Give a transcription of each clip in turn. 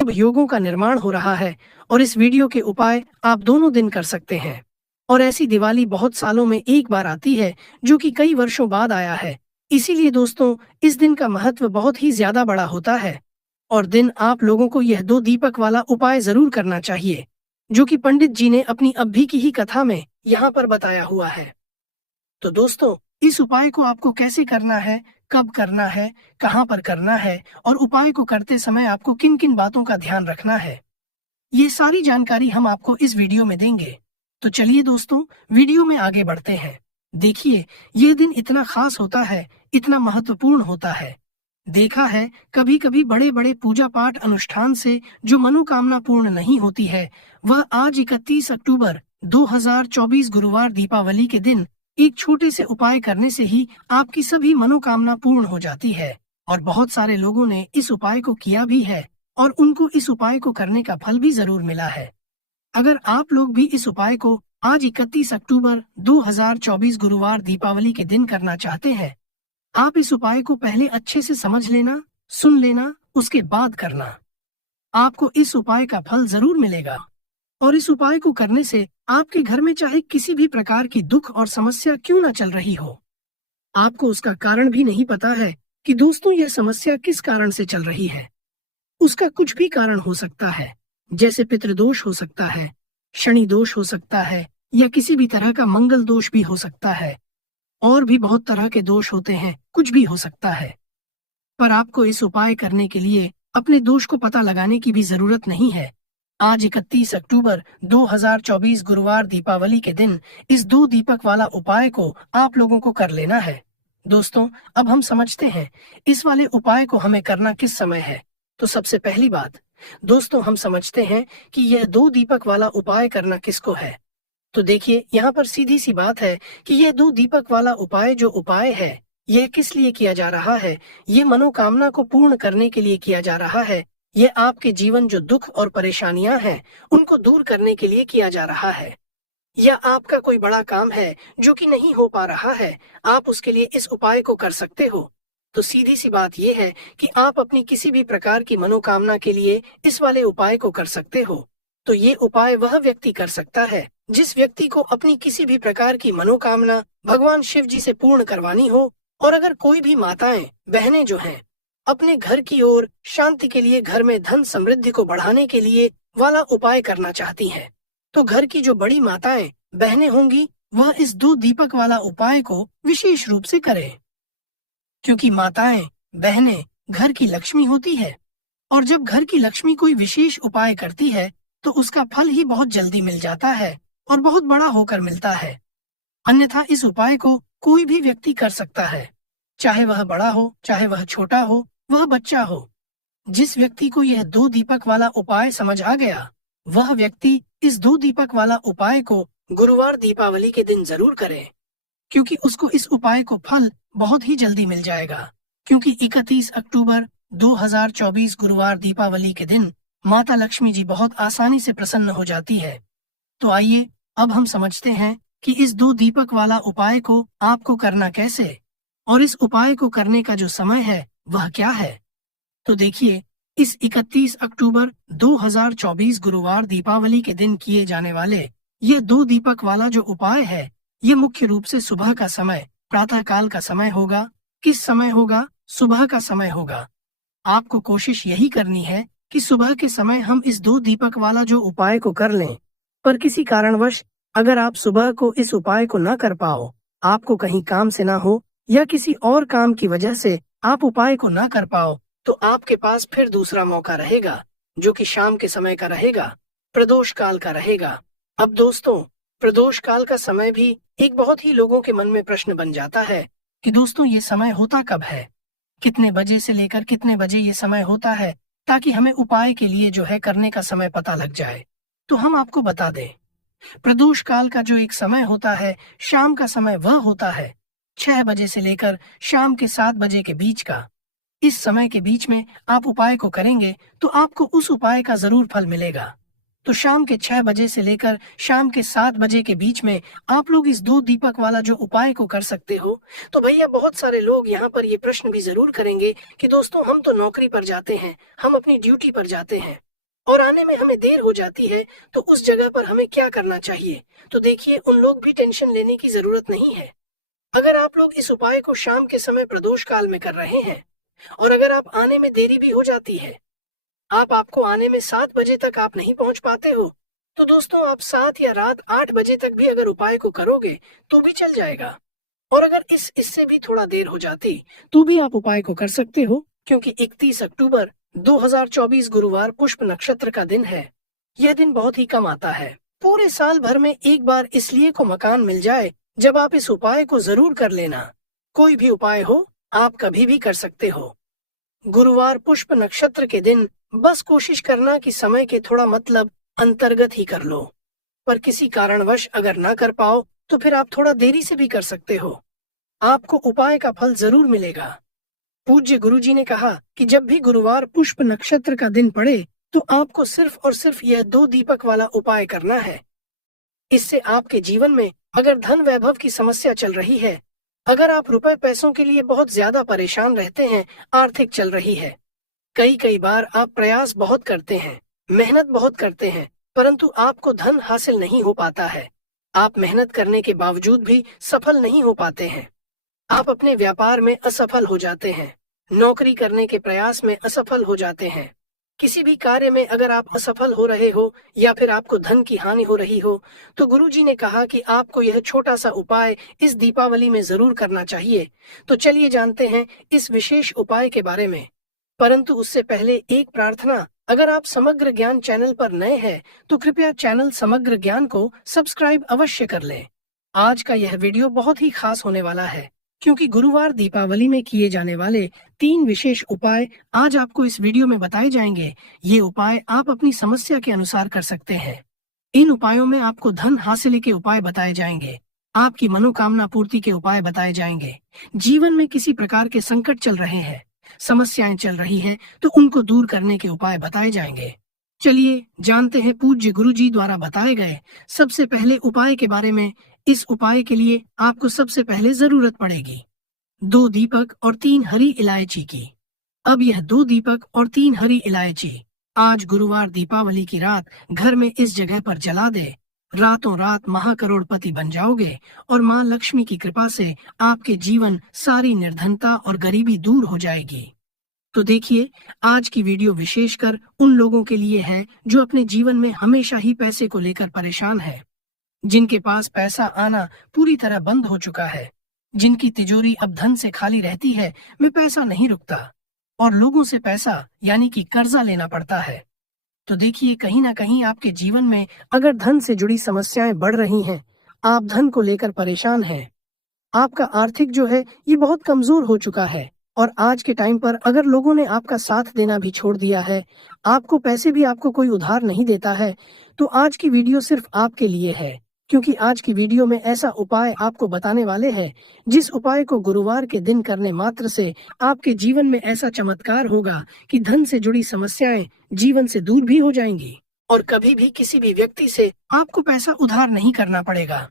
शुभ योगों का निर्माण हो रहा है और इस वीडियो के उपाय आप दोनों दिन कर सकते हैं। और ऐसी दिवाली बहुत सालों में एक बार आती है, जो कि कई वर्षों बाद आया है। इसीलिए दोस्तों, इस दिन का महत्व बहुत ही ज्यादा बड़ा होता है। और दिन आप लोगों को यह 2 दीपक वाला उपाय जरूर करना चाहिए, जो कि पंडित जी ने अपनी अभी की ही कथा में यहाँ पर बताया हुआ है। तो दोस्तों, इस उपाय को आपको कैसे करना है, कब करना है, कहाँ पर करना है और उपाय को करते समय आपको किन किन बातों का ध्यान रखना है, ये सारी जानकारी हम आपको इस वीडियो में देंगे। तो चलिए दोस्तों, वीडियो में आगे बढ़ते हैं। देखिए, ये दिन इतना खास होता है, इतना महत्वपूर्ण होता है। देखा है, कभी कभी बड़े बड़े पूजा पाठ अनुष्ठान से जो मनोकामना पूर्ण नहीं होती है, वह आज 31 अक्टूबर 2024 गुरुवार दीपावली के दिन एक छोटे से उपाय करने से ही आपकी सभी मनोकामना पूर्ण हो जाती है। और बहुत सारे लोगों ने इस उपाय को किया भी है और उनको इस उपाय को करने का फल भी जरूर मिला है। अगर आप लोग भी इस उपाय को आज 31 अक्टूबर 2024 गुरुवार दीपावली के दिन करना चाहते हैं, आप इस उपाय को पहले अच्छे से समझ लेना, सुन लेना, उसके बाद करना। आपको इस उपाय का फल जरूर मिलेगा। और इस उपाय को करने से आपके घर में चाहे किसी भी प्रकार की दुख और समस्या क्यों न चल रही हो, आपको उसका कारण भी नहीं पता है कि दोस्तों यह समस्या किस कारण से चल रही है। उसका कुछ भी कारण हो सकता है, जैसे पितृदोष हो सकता है, शनि दोष हो सकता है, या किसी भी तरह का मंगल दोष भी हो सकता है। और भी बहुत तरह के दोष होते हैं, कुछ भी हो सकता है। पर आपको इस उपाय करने के लिए अपने दोष को पता लगाने की भी जरूरत नहीं है। आज 31 अक्टूबर 2024 गुरुवार दीपावली के दिन इस 2 दीपक वाला उपाय को आप लोगों को कर लेना है। दोस्तों, अब हम समझते हैं इस वाले उपाय को हमें करना किस समय है। तो सबसे पहली बात दोस्तों, हम समझते हैं कि यह 2 दीपक वाला उपाय करना किसको है। तो देखिए, यहाँ पर सीधी सी बात है कि यह 2 दीपक वाला उपाय जो उपाय है, यह किस लिए किया जा रहा है। ये मनोकामना को पूर्ण करने के लिए किया जा रहा है। यह आपके जीवन जो दुख और परेशानियां हैं, उनको दूर करने के लिए किया जा रहा है। या आपका कोई बड़ा काम है जो कि नहीं हो पा रहा है, आप उसके लिए इस उपाय को कर सकते हो। तो सीधी सी बात यह है कि आप अपनी किसी भी प्रकार की मनोकामना के लिए इस वाले उपाय को कर सकते हो। तो ये उपाय वह व्यक्ति कर सकता है जिस व्यक्ति को अपनी किसी भी प्रकार की मनोकामना भगवान शिव जी से पूर्ण करवानी हो। और अगर कोई भी माताएं बहनें जो हैं, अपने घर की ओर शांति के लिए, घर में धन समृद्धि को बढ़ाने के लिए वाला उपाय करना चाहती हैं, तो घर की जो बड़ी माताएं बहनें होंगी, वह इस 2 दीपक वाला उपाय को विशेष रूप से करें। क्योंकि माताएं बहनें घर की लक्ष्मी होती है, और जब घर की लक्ष्मी कोई विशेष उपाय करती है तो उसका फल ही बहुत जल्दी मिल जाता है और बहुत बड़ा होकर मिलता है। अन्यथा इस उपाय को कोई भी व्यक्ति कर सकता है, चाहे वह बड़ा हो, चाहे वह छोटा हो, वह बच्चा हो। जिस व्यक्ति को यह 2 दीपक वाला उपाय समझ आ गया, वह व्यक्ति इस 2 दीपक वाला उपाय को गुरुवार दीपावली के दिन जरूर करे, क्योंकि उसको इस उपाय को फल बहुत ही जल्दी मिल जाएगा। क्योंकि 31 अक्टूबर 2024 गुरुवार दीपावली के दिन माता लक्ष्मी जी बहुत आसानी से प्रसन्न हो जाती है। तो आइए, अब हम समझते हैं कि इस 2 दीपक वाला उपाय को आपको करना कैसे, और इस उपाय को करने का जो समय है वह क्या है। तो देखिए, इस 31 अक्टूबर 2024 गुरुवार दीपावली के दिन किए जाने वाले ये 2 दीपक वाला जो उपाय है, ये मुख्य रूप से सुबह का समय, प्रातः काल का समय होगा। किस समय होगा? सुबह का समय होगा। आपको कोशिश यही करनी है कि सुबह के समय हम इस 2 दीपक वाला जो उपाय को कर लें। पर किसी कारणवश अगर आप सुबह को इस उपाय को न कर पाओ, आपको कहीं काम से ना हो या किसी और काम की वजह से आप उपाय को ना कर पाओ, तो आपके पास फिर दूसरा मौका रहेगा, जो कि शाम के समय का रहेगा, प्रदोष काल का रहेगा। अब दोस्तों, प्रदोष काल का समय भी एक बहुत ही लोगों के मन में प्रश्न बन जाता है कि दोस्तों ये समय होता कब है, कितने बजे से लेकर कितने बजे ये समय होता है, ताकि हमें उपाय के लिए जो है करने का समय पता लग जाए। तो हम आपको बता दें, प्रदोष काल का जो एक समय होता है, शाम का समय, वह होता है 6 बजे से लेकर शाम के 7 बजे के बीच का। इस समय के बीच में आप उपाय को करेंगे तो आपको उस उपाय का जरूर फल मिलेगा। तो शाम के 6 बजे से लेकर शाम के 7 बजे के बीच में आप लोग इस 2 दीपक वाला जो उपाय को कर सकते हो। तो भैया, बहुत सारे लोग यहाँ पर ये प्रश्न भी जरूर करेंगे कि दोस्तों हम तो नौकरी पर जाते हैं, हम अपनी ड्यूटी पर जाते हैं, और आने में हमें देर हो जाती है, तो उस जगह पर हमें क्या करना चाहिए? तो देखिए, उन लोग भी टेंशन लेने की जरूरत नहीं है। अगर आप लोग इस उपाय को शाम के समय प्रदोष काल में कर रहे हैं और अगर आप आने में देरी भी हो जाती है, आपको आने में 7 बजे तक आप नहीं पहुंच पाते हो, तो दोस्तों आप 7 या रात 8 बजे तक भी अगर उपाय को करोगे तो भी चल जाएगा। और अगर इससे भी थोड़ा देर हो जाती तो भी आप उपाय को कर सकते हो, क्योंकि 31 अक्टूबर 2024 गुरुवार पुष्प नक्षत्र का दिन है। यह दिन बहुत ही कम आता है। पूरे साल भर में एक बार इसलिए को मकान मिल जाए जब आप इस उपाय को जरूर कर लेना। कोई भी उपाय हो, आप कभी भी कर सकते हो। गुरुवार पुष्प नक्षत्र के दिन बस कोशिश करना कि समय के थोड़ा मतलब अंतर्गत ही कर लो। पर किसी कारणवश अगर ना कर पाओ तो फिर आप थोड़ा देरी से भी कर सकते हो। आपको उपाय का फल जरूर मिलेगा। पूज्य गुरुजी ने कहा कि जब भी गुरुवार पुष्प नक्षत्र का दिन पड़े तो आपको सिर्फ और सिर्फ यह 2 दीपक वाला उपाय करना है। इससे आपके जीवन में अगर धन वैभव की समस्या चल रही है, अगर आप रुपए पैसों के लिए बहुत ज्यादा परेशान रहते हैं, आर्थिक चल रही है, कई बार आप प्रयास बहुत करते हैं, मेहनत बहुत करते हैं, परंतु आपको धन हासिल नहीं हो पाता है। आप मेहनत करने के बावजूद भी सफल नहीं हो पाते हैं। आप अपने व्यापार में असफल हो जाते हैं, नौकरी करने के प्रयास में असफल हो जाते हैं। किसी भी कार्य में अगर आप असफल हो रहे हो या फिर आपको धन की हानि हो रही हो, तो गुरुजी ने कहा कि आपको यह छोटा सा उपाय इस दीपावली में जरूर करना चाहिए। तो चलिए जानते हैं इस विशेष उपाय के बारे में। परंतु उससे पहले एक प्रार्थना, अगर आप समग्र ज्ञान चैनल पर नए हैं तो कृपया चैनल समग्र ज्ञान को सब्सक्राइब अवश्य कर लें। आज का यह वीडियो बहुत ही खास होने वाला है, क्योंकि गुरुवार दीपावली में किए जाने वाले 3 विशेष उपाय आज आपको इस वीडियो में बताए जाएंगे। ये उपाय आप अपनी समस्या के अनुसार कर सकते हैं। इन उपायों में आपको धन हासिल के उपाय बताए जाएंगे, आपकी मनोकामना पूर्ति के उपाय बताए जाएंगे। जीवन में किसी प्रकार के संकट चल रहे हैं, समस्याएं चल रही हैं, तो उनको दूर करने के उपाय बताए जाएंगे। चलिए जानते हैं पूज्य गुरुजी द्वारा बताए गए सबसे पहले उपाय के बारे में। इस उपाय के लिए आपको सबसे पहले जरूरत पड़ेगी 2 दीपक और 3 हरी इलायची की। अब यह 2 दीपक और 3 हरी इलायची आज गुरुवार दीपावली की रात घर में इस जगह पर जला दे। रातों रात महाकरोड़पति बन जाओगे और माँ लक्ष्मी की कृपा से आपके जीवन सारी निर्धनता और गरीबी दूर हो जाएगी। तो देखिए, आज की वीडियो विशेषकर उन लोगों के लिए है जो अपने जीवन में हमेशा ही पैसे को लेकर परेशान है, जिनके पास पैसा आना पूरी तरह बंद हो चुका है, जिनकी तिजोरी अब धन से खाली रहती है, में पैसा नहीं रुकता और लोगों से पैसा यानी कि कर्जा लेना पड़ता है। तो देखिए, कहीं ना कहीं आपके जीवन में अगर धन से जुड़ी समस्याएं बढ़ रही हैं, आप धन को लेकर परेशान हैं, आपका आर्थिक जो है ये बहुत कमजोर हो चुका है और आज के टाइम पर अगर लोगों ने आपका साथ देना भी छोड़ दिया है, आपको पैसे भी आपको कोई उधार नहीं देता है, तो आज की वीडियो सिर्फ आपके लिए है। क्योंकि आज की वीडियो में ऐसा उपाय आपको बताने वाले हैं जिस उपाय को गुरुवार के दिन करने मात्र से आपके जीवन में ऐसा चमत्कार होगा कि धन से जुड़ी समस्याएं जीवन से दूर भी हो जाएंगी और कभी भी किसी भी व्यक्ति से आपको पैसा उधार नहीं करना पड़ेगा।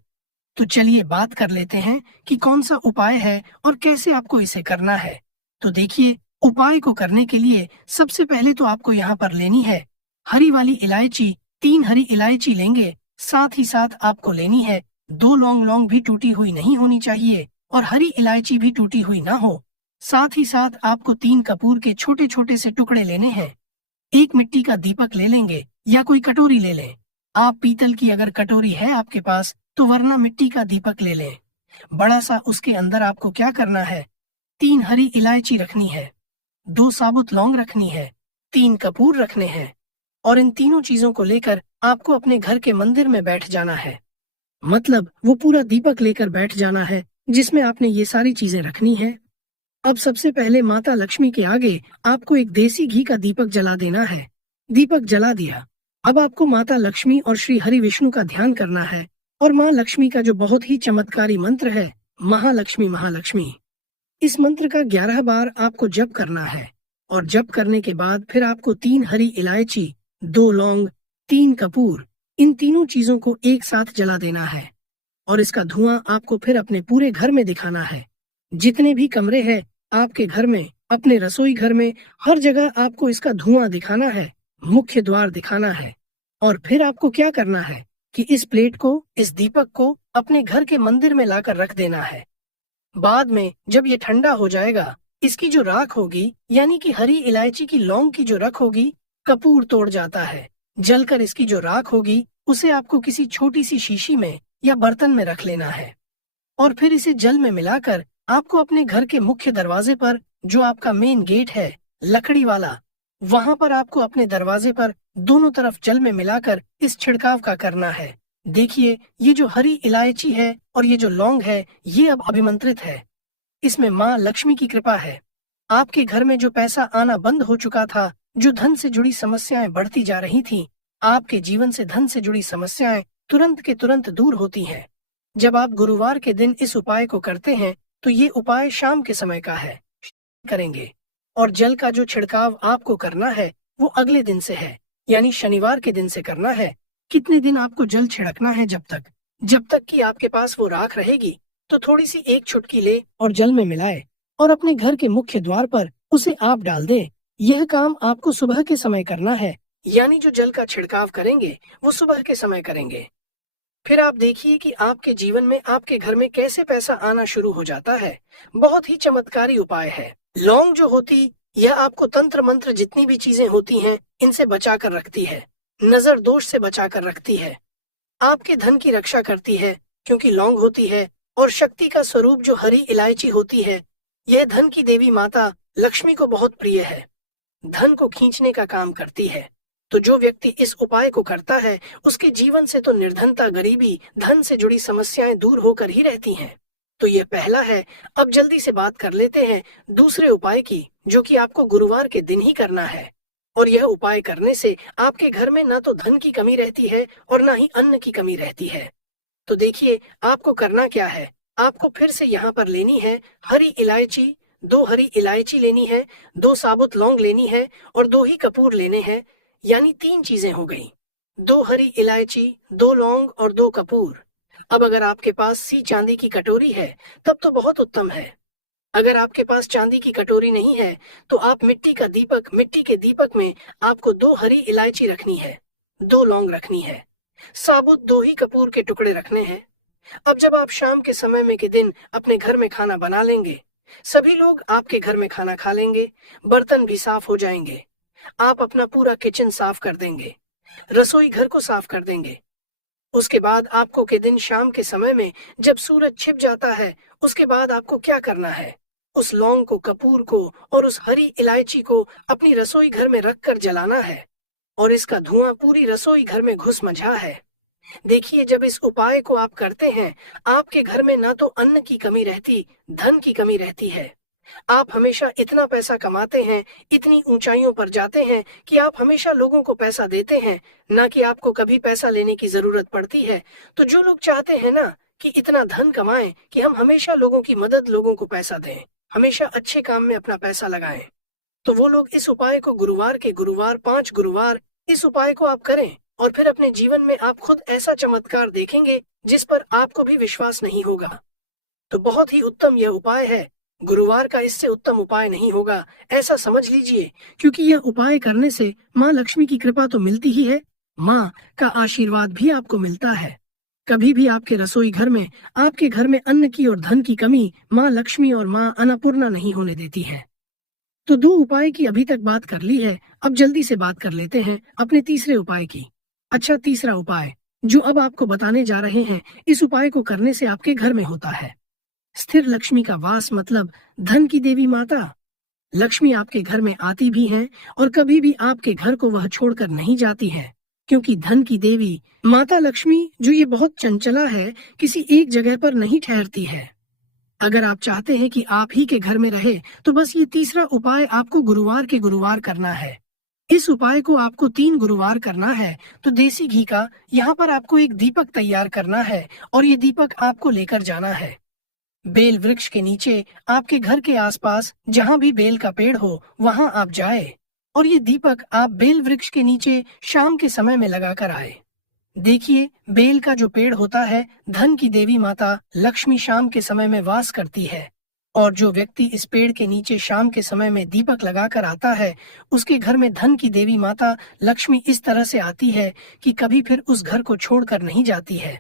तो चलिए बात कर लेते हैं कि कौन सा उपाय है और कैसे आपको इसे करना है। तो देखिए, उपाय को करने के लिए सबसे पहले तो आपको यहाँ पर लेनी है हरी वाली इलायची। 3 हरी इलायची लेंगे, साथ ही साथ आपको लेनी है 2 लौंग भी टूटी हुई नहीं होनी चाहिए और हरी इलायची भी टूटी हुई ना हो। साथ ही साथ आपको 3 कपूर के छोटे छोटे से टुकड़े लेने हैं। 1 मिट्टी का दीपक ले लेंगे या कोई कटोरी ले लें। आप पीतल की अगर कटोरी है आपके पास तो वरना मिट्टी का दीपक ले लें, बड़ा सा। उसके अंदर आपको क्या करना है, 3 हरी इलायची रखनी है, 2 साबुत लौंग रखनी है, 3 कपूर रखने हैं और इन तीनों चीजों को लेकर आपको अपने घर के मंदिर में बैठ जाना है। मतलब वो पूरा दीपक लेकर बैठ जाना है जिसमें आपने ये सारी चीजें रखनी है। अब सबसे पहले माता लक्ष्मी के आगे आपको एक देसी घी का दीपक जला देना है। दीपक जला दिया, अब आपको माता लक्ष्मी और श्री हरि विष्णु का ध्यान करना है और माँ लक्ष्मी का जो बहुत ही चमत्कारी मंत्र है, महालक्ष्मी महालक्ष्मी, इस मंत्र का 11 बार आपको जप करना है। और जप करने के बाद फिर आपको 3 हरी इलायची, 2 लौंग, 3 कपूर, इन तीनों चीजों को एक साथ जला देना है और इसका धुआं आपको फिर अपने पूरे घर में दिखाना है। जितने भी कमरे हैं आपके घर में, अपने रसोई घर में, हर जगह आपको इसका धुआं दिखाना है मुख्य द्वार दिखाना है। और फिर आपको क्या करना है कि इस प्लेट को, इस दीपक को अपने घर के मंदिर में लाकर रख देना है। बाद में जब ये ठंडा हो जाएगा, इसकी जो राख होगी, यानी कि हरी इलायची की लौंग की जो रख होगी, कपूर तोड़ जाता है। जलकर इसकी जो राख होगी, उसे आपको किसी छोटी सी शीशी में या बर्तन में रख लेना है। और फिर इसे जल में मिलाकर आपको अपने घर के मुख्य दरवाजे पर, जो आपका मेन गेट है लकड़ी वाला, वहां पर आपको अपने दरवाजे पर दोनों तरफ जल में मिलाकर इस छिड़काव का करना है। देखिए, ये जो हरी इलायची है और ये जो लौंग है, ये अब अभिमंत्रित है। इसमें माँ लक्ष्मी की कृपा है। आपके घर में जो पैसा आना बंद हो चुका था, जो धन से जुड़ी समस्याएं बढ़ती जा रही थीं, आपके जीवन से धन से जुड़ी समस्याएं तुरंत के तुरंत दूर होती हैं। जब आप गुरुवार के दिन इस उपाय को करते हैं, तो ये उपाय शाम के समय का है, करेंगे। और जल का जो छिड़काव आपको करना है, वो अगले दिन से है, यानी शनिवार के दिन से करना है। कितने दिन आपको जल छिड़कना है? जब तक कि आपके पास वो राख रहेगी। तो थोड़ी सी एक चुटकी ले और जल में मिलाए और अपने घर के मुख्य द्वार पर उसे आप डाल दे। यह काम आपको सुबह के समय करना है, यानी जो जल का छिड़काव करेंगे वो सुबह के समय करेंगे। फिर आप देखिए कि आपके जीवन में, आपके घर में कैसे पैसा आना शुरू हो जाता है। बहुत ही चमत्कारी उपाय है। लौंग जो होती, यह आपको तंत्र मंत्र जितनी भी चीजें होती हैं, इनसे बचा कर रखती है, नजर दोष से बचा कर रखती है, आपके धन की रक्षा करती है, क्योंकि लौंग होती है। और शक्ति का स्वरूप जो हरी इलायची होती है, यह धन की देवी माता लक्ष्मी को बहुत प्रिय है, धन को खींचने का काम करती है। तो जो व्यक्ति इस उपाय को करता है, उसके जीवन से तो निर्धनता, गरीबी, धन से जुड़ी समस्याएं दूर होकर ही रहती हैं। तो यह पहला है। अब जल्दी से बात कर लेते हैं दूसरे उपाय की, जो कि आपको गुरुवार के दिन ही करना है। और यह उपाय करने से आपके घर में ना तो धन की कमी रहती है और ना ही अन्न की कमी रहती है। तो देखिए, आपको करना क्या है। आपको फिर से यहाँ पर लेनी है हरी इलायची, 2 हरी इलायची लेनी है, 2 साबुत लौंग लेनी है और 2 ही कपूर लेने हैं, यानी 3 चीजें हो गई। 2 हरी इलायची, 2 लौंग और 2 कपूर। अब अगर आपके पास सी चांदी की कटोरी है, तब तो बहुत उत्तम है। अगर आपके पास चांदी की कटोरी नहीं है, तो आप मिट्टी के दीपक में आपको 2 हरी इलायची रखनी है, 2 लौंग रखनी है, साबुत 2 ही कपूर के टुकड़े रखने हैं। अब जब आप शाम के समय में के दिन अपने घर में खाना बना लेंगे, सभी लोग आपके घर में खाना खा लेंगे, बर्तन भी साफ हो जाएंगे, आप अपना पूरा किचन साफ कर देंगे, रसोई घर को साफ कर देंगे। उसके बाद आपको के दिन शाम के समय में जब सूरज छिप जाता है, उसके बाद आपको क्या करना है, उस लौंग को, कपूर को और उस हरी इलायची को अपनी रसोई घर में रखकर जलाना है। और इसका धुआं पूरी रसोई घर में घुस मचा है। देखिए, जब इस उपाय को आप करते हैं, आपके घर में ना तो अन्न की कमी रहती, धन की कमी रहती है। आप हमेशा इतना पैसा कमाते हैं, इतनी ऊंचाइयों पर जाते हैं कि आप हमेशा लोगों को पैसा देते हैं, ना कि आपको कभी पैसा लेने की जरूरत पड़ती है। तो जो लोग चाहते हैं ना कि इतना धन कमाएं कि हम हमेशा लोगों की मदद, लोगों को पैसा दें, हमेशा अच्छे काम में अपना पैसा लगाएं, तो वो लोग इस उपाय को गुरुवार के गुरुवार, 5 गुरुवार इस उपाय को आप करें। और फिर अपने जीवन में आप खुद ऐसा चमत्कार देखेंगे जिस पर आपको भी विश्वास नहीं होगा। तो बहुत ही उत्तम यह उपाय है। गुरुवार का इससे उत्तम उपाय नहीं होगा, ऐसा समझ लीजिए। क्योंकि यह उपाय करने से माँ लक्ष्मी की कृपा तो मिलती ही है, माँ का आशीर्वाद भी आपको मिलता है। कभी भी आपके रसोई घर में, आपके घर में अन्न की और धन की कमी माँ लक्ष्मी और माँ अन्नपूर्णा नहीं होने देती है। तो 2 उपाय की अभी तक बात कर ली है। अब जल्दी से बात कर लेते हैं अपने तीसरे उपाय की। अच्छा, तीसरा उपाय जो अब आपको बताने जा रहे हैं, इस उपाय को करने से आपके घर में होता है स्थिर लक्ष्मी का वास, मतलब धन की देवी माता लक्ष्मी आपके घर में आती भी हैं और कभी भी आपके घर को वह छोड़कर नहीं जाती है। क्योंकि धन की देवी माता लक्ष्मी जो ये बहुत चंचला है, किसी एक जगह पर नहीं ठहरती है। अगर आप चाहते हैं कि आप ही के घर में रहे, तो बस ये तीसरा उपाय आपको गुरुवार के गुरुवार करना है। इस उपाय को आपको 3 गुरुवार करना है। तो देसी घी का यहाँ पर आपको एक दीपक तैयार करना है और ये दीपक आपको लेकर जाना है बेल वृक्ष के नीचे। आपके घर के आसपास जहाँ भी बेल का पेड़ हो, वहाँ आप जाए और ये दीपक आप बेल वृक्ष के नीचे शाम के समय में लगाकर आए। देखिए, बेल का जो पेड़ होता है, धन की देवी माता लक्ष्मी शाम के समय में वास करती है और जो व्यक्ति इस पेड़ के नीचे शाम के समय में दीपक लगाकर आता है, उसके घर में धन की देवी माता लक्ष्मी इस तरह से आती है कि कभी फिर उस घर को छोड़कर नहीं जाती है।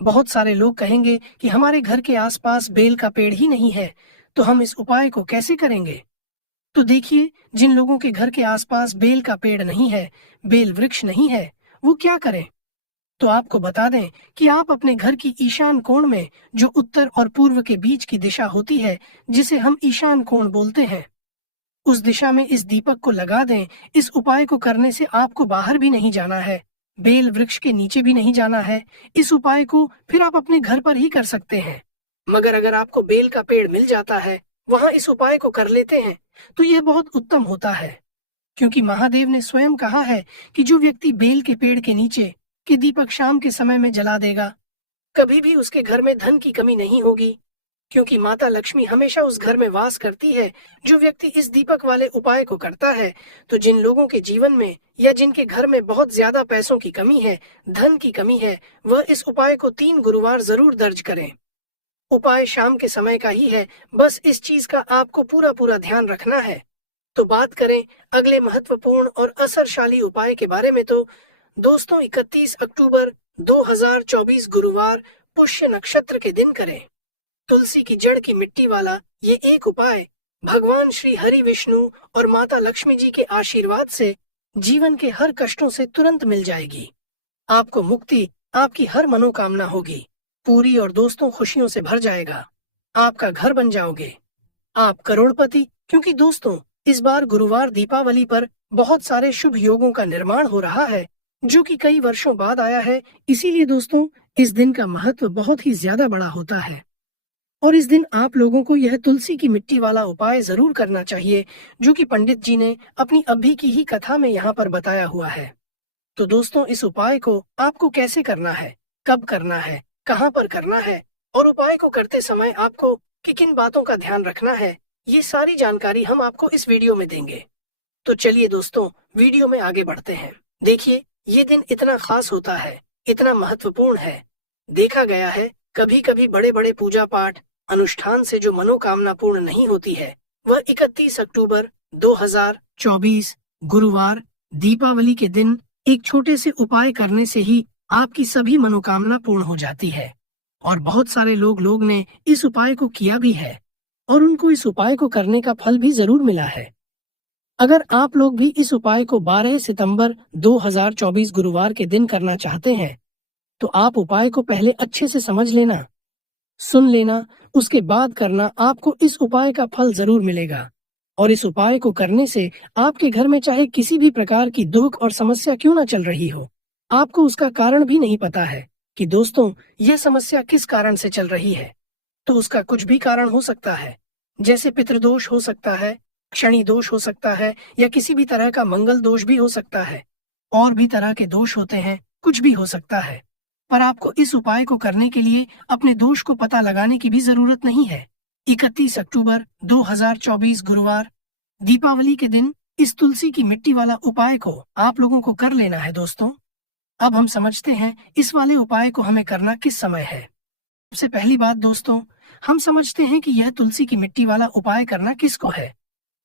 बहुत सारे लोग कहेंगे कि हमारे घर के आसपास बेल का पेड़ ही नहीं है, तो हम इस उपाय को कैसे करेंगे? तो देखिए, जिन लोगों के घर के आसपास बेल का पेड़ नहीं है, बेल वृक्ष नहीं है, वो क्या करें? तो आपको बता दें कि आप अपने घर की ईशान कोण में, जो उत्तर और पूर्व के बीच की दिशा होती है, जिसे हम ईशान कोण बोलते हैं, उस दिशा में इस दीपक को लगा दें। इस उपाय को करने से आपको बाहर भी नहीं जाना है, बेल वृक्ष के नीचे भी नहीं जाना है। इस उपाय को फिर आप अपने घर पर ही कर सकते हैं। मगर अगर आपको बेल का पेड़ मिल जाता है, वहां इस उपाय को कर लेते हैं, तो यह बहुत उत्तम होता है, क्योंकि महादेव ने स्वयं कहा है कि जो व्यक्ति बेल के पेड़ के नीचे के दीपक शाम के समय में जला देगा, कभी भी उसके घर में धन की कमी नहीं होगी, क्योंकि माता लक्ष्मी हमेशा उस घर में वास करती है। जो व्यक्ति इस दीपक वाले उपाय को करता है, तो जिन लोगों के जीवन में या जिनके घर में बहुत ज्यादा पैसों की कमी है, धन की कमी है, वह इस उपाय को 3 गुरुवार जरूर दर्ज करें। उपाय शाम के समय का ही है, बस इस चीज का आपको पूरा पूरा ध्यान रखना है। तो बात करें अगले महत्वपूर्ण और असरशाली उपाय के बारे में, तो दोस्तों 31 अक्टूबर 2024 गुरुवार पुष्य नक्षत्र के दिन करें तुलसी की जड़ की मिट्टी वाला ये एक उपाय भगवान श्री हरि विष्णु और माता लक्ष्मी जी के आशीर्वाद से जीवन के हर कष्टों से तुरंत मिल जाएगी। आपको मुक्ति, आपकी हर मनोकामना होगी पूरी और दोस्तों खुशियों से भर जाएगा। आपका घर बन जाओगे, आप करोड़पति। क्योंकि दोस्तों इस बार गुरुवार दीपावली पर बहुत सारे शुभ योगों का निर्माण हो रहा है, जो कि कई वर्षों बाद आया है। इसीलिए दोस्तों इस दिन का महत्व बहुत ही ज्यादा बड़ा होता है, और इस दिन आप लोगों को यह तुलसी की मिट्टी वाला उपाय जरूर करना चाहिए, जो कि पंडित जी ने अपनी अभी की ही कथा में यहाँ पर बताया हुआ है। तो दोस्तों इस उपाय को आपको कैसे करना है, कब करना है, कहाँ पर करना है, और उपाय को करते समय आपको किन बातों का ध्यान रखना है, ये सारी जानकारी हम आपको इस वीडियो में देंगे। तो चलिए दोस्तों वीडियो में आगे बढ़ते हैं। देखिए, ये दिन इतना खास होता है, इतना महत्वपूर्ण है। देखा गया है कभी कभी बड़े बड़े पूजा पाठ अनुष्ठान से जो मनोकामना पूर्ण नहीं होती है, वह 31 अक्टूबर 2024 गुरुवार दीपावली के दिन एक छोटे से उपाय करने से ही आपकी सभी मनोकामना पूर्ण हो जाती है। और बहुत सारे लोग ने इस उपाय को किया भी है, और उनको इस उपाय को करने का फल भी जरूर मिला है। अगर आप लोग भी इस उपाय को 12 सितंबर 2024 गुरुवार के दिन करना चाहते हैं, तो आप उपाय को पहले अच्छे से समझ लेना, सुन लेना, उसके बाद करना। आपको इस उपाय का फल जरूर मिलेगा। और इस उपाय को करने से आपके घर में चाहे किसी भी प्रकार की दुख और समस्या क्यों ना चल रही हो, आपको उसका कारण भी नहीं पता है कि दोस्तों यह समस्या किस कारण से चल रही है, तो उसका कुछ भी कारण हो सकता है। जैसे पितृदोष हो सकता है, शनि दोष हो सकता है, या किसी भी तरह का मंगल दोष भी हो सकता है। और भी तरह के दोष होते हैं, कुछ भी हो सकता है। पर आपको इस उपाय को करने के लिए अपने दोष को पता लगाने की भी जरूरत नहीं है। 31 अक्टूबर 2024 गुरुवार दीपावली के दिन इस तुलसी की मिट्टी वाला उपाय को आप लोगों को कर लेना है। दोस्तों अब हम समझते हैं इस वाले उपाय को हमें करना किस समय है। सबसे पहली बात दोस्तों, हम समझते हैं कि यह तुलसी की मिट्टी वाला उपाय करना किसको है।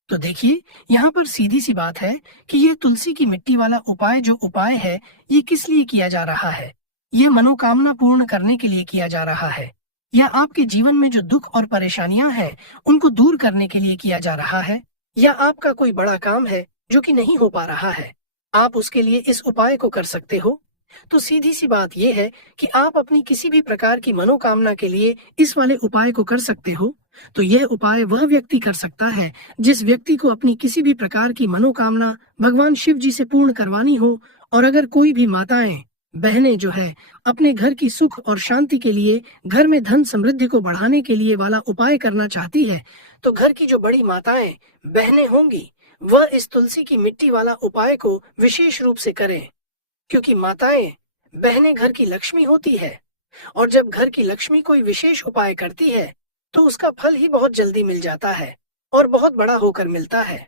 तो देखिए, यहाँ पर सीधी सी बात है कि यह तुलसी की मिट्टी वाला उपाय जो उपाय है, ये किस लिए किया जा रहा है। यह मनोकामना पूर्ण करने के लिए किया जा रहा है, या आपके जीवन में जो दुख और परेशानियां हैं उनको दूर करने के लिए किया जा रहा है, या आपका कोई बड़ा काम है जो कि नहीं हो पा रहा है, आप उसके लिए इस उपाय को कर सकते हो। तो सीधी सी बात यह है कि आप अपनी किसी भी प्रकार की मनोकामना के लिए इस वाले उपाय को कर सकते हो। तो यह उपाय वह व्यक्ति कर सकता है जिस व्यक्ति को अपनी किसी भी प्रकार की मनोकामना भगवान शिव जी से पूर्ण करवानी हो। और अगर कोई भी माताएं बहनें जो है अपने घर की सुख और शांति के लिए, घर में धन समृद्धि को बढ़ाने के लिए वाला उपाय करना चाहती है, तो घर की जो बड़ी माताएं बहनें होंगी वह इस तुलसी की मिट्टी वाला उपाय को विशेष रूप से करें, क्योंकि माताएं बहनें घर की लक्ष्मी होती है, और जब घर की लक्ष्मी कोई विशेष उपाय करती है तो उसका फल ही बहुत जल्दी मिल जाता है और बहुत बड़ा होकर मिलता है।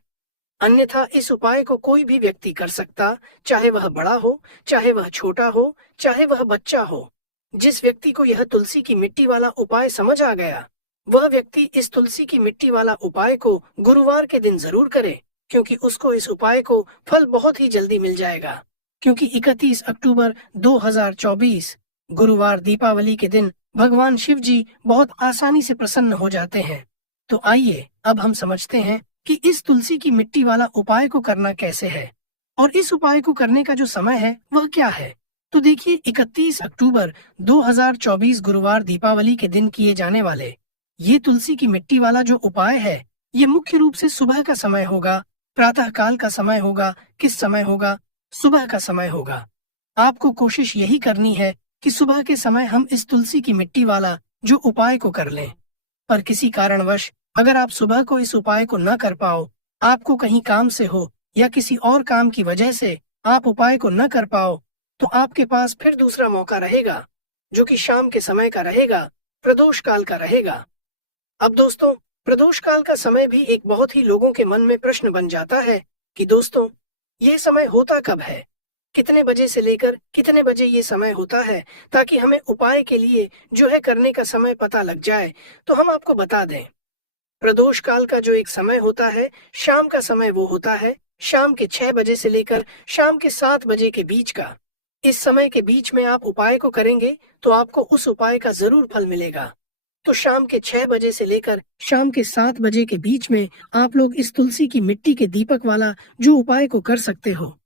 अन्यथा इस उपाय को कोई भी व्यक्ति कर सकता, चाहे वह बड़ा हो, चाहे वह छोटा हो, चाहे वह बच्चा हो। जिस व्यक्ति को यह तुलसी की मिट्टी वाला उपाय समझ आ गया, वह व्यक्ति इस तुलसी की मिट्टी वाला उपाय को गुरुवार के दिन जरूर करे, क्योंकि उसको इस उपाय को फल बहुत ही जल्दी मिल जाएगा। क्योंकि 31 अक्टूबर 2024 गुरुवार दीपावली के दिन भगवान शिव जी बहुत आसानी से प्रसन्न हो जाते हैं। तो आइए अब हम समझते हैं कि इस तुलसी की मिट्टी वाला उपाय को करना कैसे है और इस उपाय को करने का जो समय है वह क्या है। तो देखिए, 31 अक्टूबर 2024 गुरुवार दीपावली के दिन किए जाने वाले ये तुलसी की मिट्टी वाला जो उपाय है, ये मुख्य रूप से सुबह का समय होगा, प्रातः काल का समय होगा, किस समय होगा, सुबह का समय होगा। आपको कोशिश यही करनी है कि सुबह के समय हम इस तुलसी की मिट्टी वाला जो उपाय को कर लें। पर किसी कारणवश अगर आप सुबह को इस उपाय को न कर पाओ, आपको कहीं काम से हो या किसी और काम की वजह से आप उपाय को न कर पाओ, तो आपके पास फिर दूसरा मौका रहेगा, जो कि शाम के समय का रहेगा, प्रदोष काल का रहेगा। अब दोस्तों, प्रदोष काल का समय भी एक बहुत ही लोगों के मन में प्रश्न बन जाता है कि दोस्तों, ये समय होता कब है? कितने बजे से लेकर कितने बजे ये समय होता है, ताकि हमें उपाय के लिए जो है करने का समय पता लग जाए। तो हम आपको बता दें, प्रदोष काल का जो एक समय होता है, शाम का समय वो होता है शाम के 6 बजे से लेकर शाम के 7 बजे के बीच का। इस समय के बीच में आप उपाय को करेंगे तो आपको उस उपाय का जरूर फल मिलेगा। तो शाम के 6 बजे से लेकर शाम के 7 बजे के बीच में आप लोग इस तुलसी की मिट्टी के दीपक वाला जो उपाय को कर सकते हो।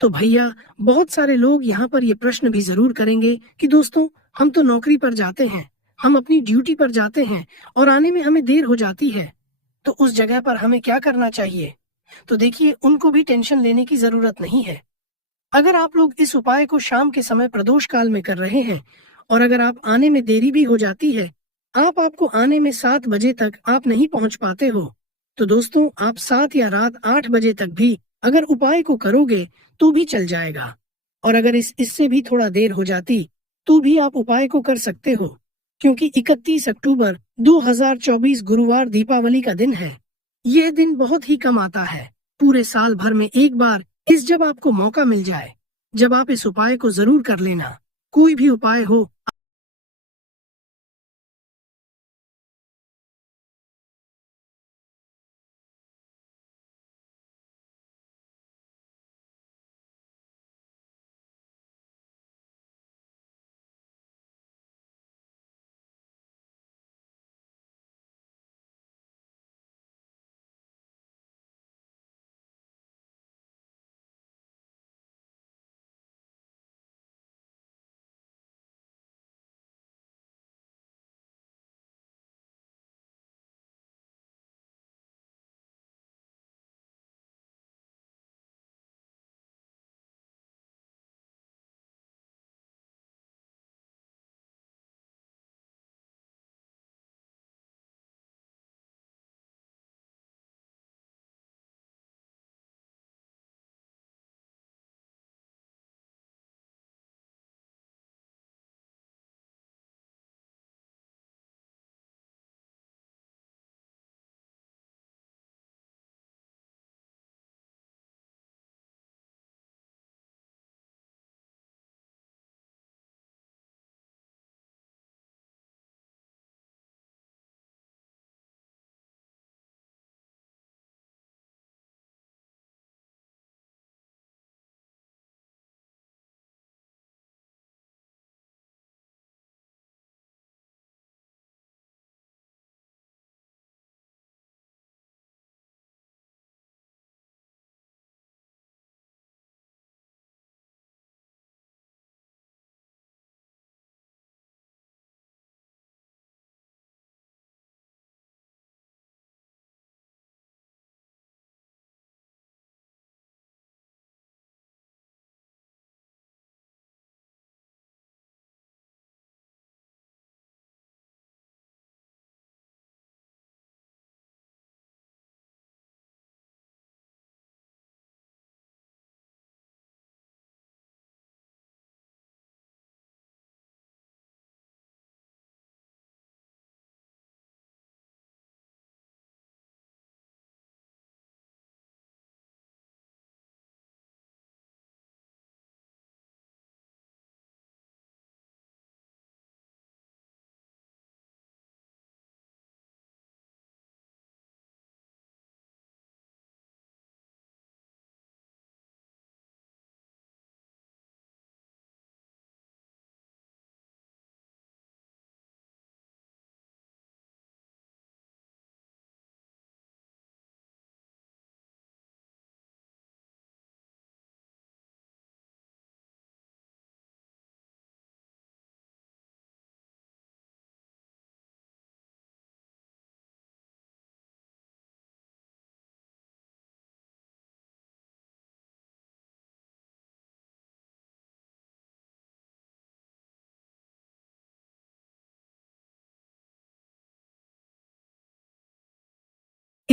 तो भैया, बहुत सारे लोग यहाँ पर ये प्रश्न भी जरूर करेंगे कि दोस्तों, हम तो नौकरी पर जाते हैं, हम अपनी ड्यूटी पर जाते हैं और आने में हमें देर हो जाती है, तो उस जगह पर हमें क्या करना चाहिए? तो देखिए, उनको भी टेंशन लेने की जरूरत नहीं है। अगर आप लोग इस उपाय को शाम के समय प्रदोष काल में कर रहे हैं और अगर आप आने में देरी भी हो जाती है, आपको आने में 7 बजे तक आप नहीं पहुंच पाते हो, तो दोस्तों, आप 7 या रात 8 बजे तक भी अगर उपाय को करोगे तो भी चल जाएगा। और अगर इससे भी थोड़ा देर हो जाती तो भी आप उपाय को कर सकते हो, क्योंकि 31 अक्टूबर 2024 गुरुवार दीपावली का दिन है। यह दिन बहुत ही कम आता है, पूरे साल भर में एक बार इस जब आपको मौका मिल जाए, जब आप इस उपाय को जरूर कर लेना। कोई भी उपाय हो,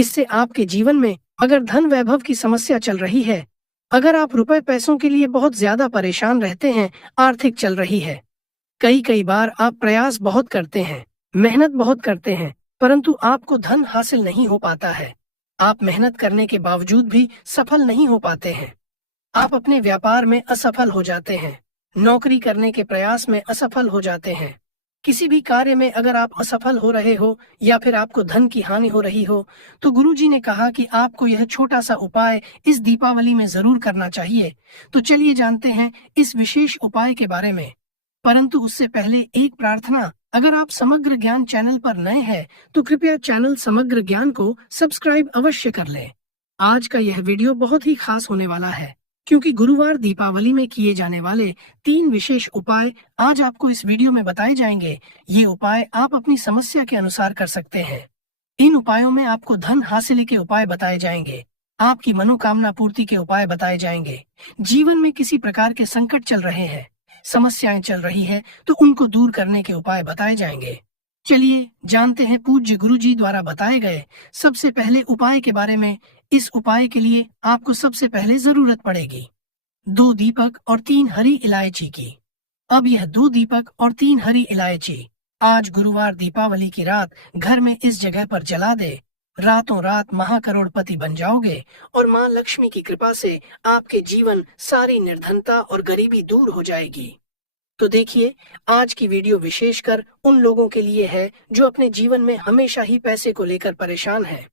इससे आपके जीवन में अगर धन वैभव की समस्या चल रही है, अगर आप रुपए पैसों के लिए बहुत ज्यादा परेशान रहते हैं, आर्थिक चल रही है, कई कई बार आप प्रयास बहुत करते हैं, मेहनत बहुत करते हैं, परंतु आपको धन हासिल नहीं हो पाता है। आप मेहनत करने के बावजूद भी सफल नहीं हो पाते हैं। आप अपने व्यापार में असफल हो जाते हैं, नौकरी करने के प्रयास में असफल हो जाते हैं। किसी भी कार्य में अगर आप असफल हो रहे हो या फिर आपको धन की हानि हो रही हो, तो गुरुजी ने कहा कि आपको यह छोटा सा उपाय इस दीपावली में जरूर करना चाहिए। तो चलिए जानते हैं इस विशेष उपाय के बारे में। परंतु उससे पहले एक प्रार्थना, अगर आप समग्र ज्ञान चैनल पर नए हैं तो कृपया चैनल समग्र ज्ञान को सब्सक्राइब अवश्य कर लें। आज का यह वीडियो बहुत ही खास होने वाला है, क्योंकि गुरुवार दीपावली में किए जाने वाले 3 विशेष उपाय आज आपको इस वीडियो में बताए जाएंगे। ये उपाय आप अपनी समस्या के अनुसार कर सकते हैं। इन उपायों में आपको धन हासिल के उपाय बताए जाएंगे, आपकी मनोकामना पूर्ति के उपाय बताए जाएंगे। जीवन में किसी प्रकार के संकट चल रहे हैं, समस्याएं चल रही है, तो उनको दूर करने के उपाय बताए जाएंगे। चलिए जानते हैं पूज्य गुरुजी द्वारा बताए गए सबसे पहले उपाय के बारे में। इस उपाय के लिए आपको सबसे पहले जरूरत पड़ेगी 2 दीपक और 3 हरी इलायची की। अब यह 2 दीपक और 3 हरी इलायची आज गुरुवार दीपावली की रात घर में इस जगह पर जला दे। रातों रात महाकरोड़पति बन जाओगे और माँ लक्ष्मी की कृपा से आपके जीवन सारी निर्धनता और गरीबी दूर हो जाएगी। तो देखिए, आज की वीडियो विशेषकर उन लोगों के लिए है जो अपने जीवन में हमेशा ही पैसे को लेकर परेशान हैं,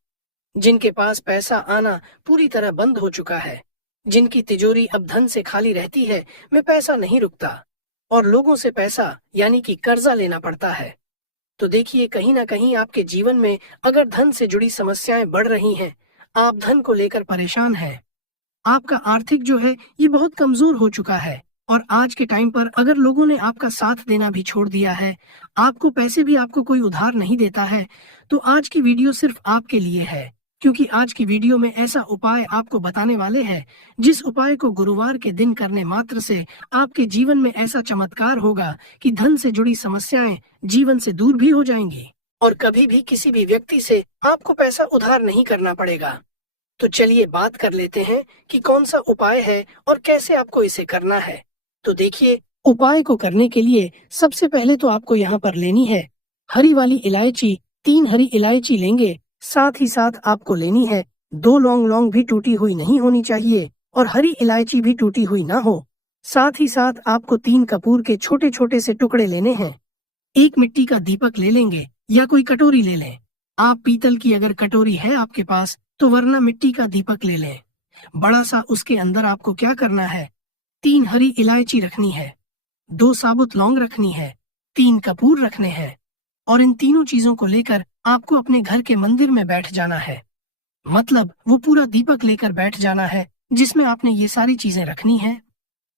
जिनके पास पैसा आना पूरी तरह बंद हो चुका है, जिनकी तिजोरी अब धन से खाली रहती है, में पैसा नहीं रुकता और लोगों से पैसा यानी कि कर्जा लेना पड़ता है। तो देखिए, कहीं ना कहीं आपके जीवन में अगर धन से जुड़ी समस्याएं बढ़ रही हैं, आप धन को लेकर परेशान हैं, आपका आर्थिक जो है ये बहुत कमजोर हो चुका है और आज के टाइम पर अगर लोगों ने आपका साथ देना भी छोड़ दिया है, आपको पैसे भी आपको कोई उधार नहीं देता है, तो आज की वीडियो सिर्फ आपके लिए है। क्योंकि आज की वीडियो में ऐसा उपाय आपको बताने वाले हैं, जिस उपाय को गुरुवार के दिन करने मात्र से आपके जीवन में ऐसा चमत्कार होगा कि धन से जुड़ी समस्याएं जीवन से दूर भी हो जाएंगी और कभी भी किसी भी व्यक्ति से आपको पैसा उधार नहीं करना पड़ेगा। तो चलिए बात कर लेते हैं कि कौन सा उपाय है और कैसे आपको इसे करना है। तो देखिए, उपाय को करने के लिए सबसे पहले तो आपको यहाँ पर लेनी है हरी वाली इलायची। 3 हरी इलायची लेंगे, साथ ही साथ आपको लेनी है 2 लौंग भी टूटी हुई नहीं होनी चाहिए और हरी इलायची भी टूटी हुई ना हो। साथ ही साथ आपको 3 कपूर के छोटे छोटे से टुकड़े लेने हैं। 1 मिट्टी का दीपक ले लेंगे या कोई कटोरी ले लें। आप पीतल की अगर कटोरी है आपके पास तो वरना मिट्टी का दीपक ले लें बड़ा सा। उसके अंदर आपको क्या करना है, 3 हरी इलायची रखनी है, 2 साबुत लौंग रखनी है, 3 कपूर रखने हैं और इन तीनों चीजों को लेकर आपको अपने घर के मंदिर में बैठ जाना है। मतलब वो पूरा दीपक लेकर बैठ जाना है जिसमें आपने ये सारी चीजें रखनी है।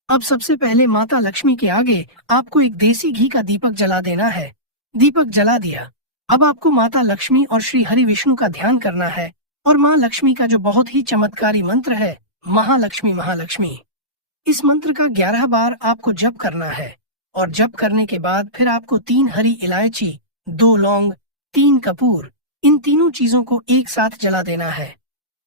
अब सबसे पहले माता लक्ष्मी के आगे आपको एक देसी घी का दीपक जला देना है। दीपक जला दिया, अब आपको माता लक्ष्मी और श्री हरि विष्णु का ध्यान करना है और माँ लक्ष्मी का जो बहुत ही चमत्कारी मंत्र है, महालक्ष्मी महालक्ष्मी, इस मंत्र का 11 बार आपको जप करना है। और जप करने के बाद फिर आपको 3 हरी इलायची, 2 लौंग, 3 कपूर, इन तीनों चीजों को एक साथ जला देना है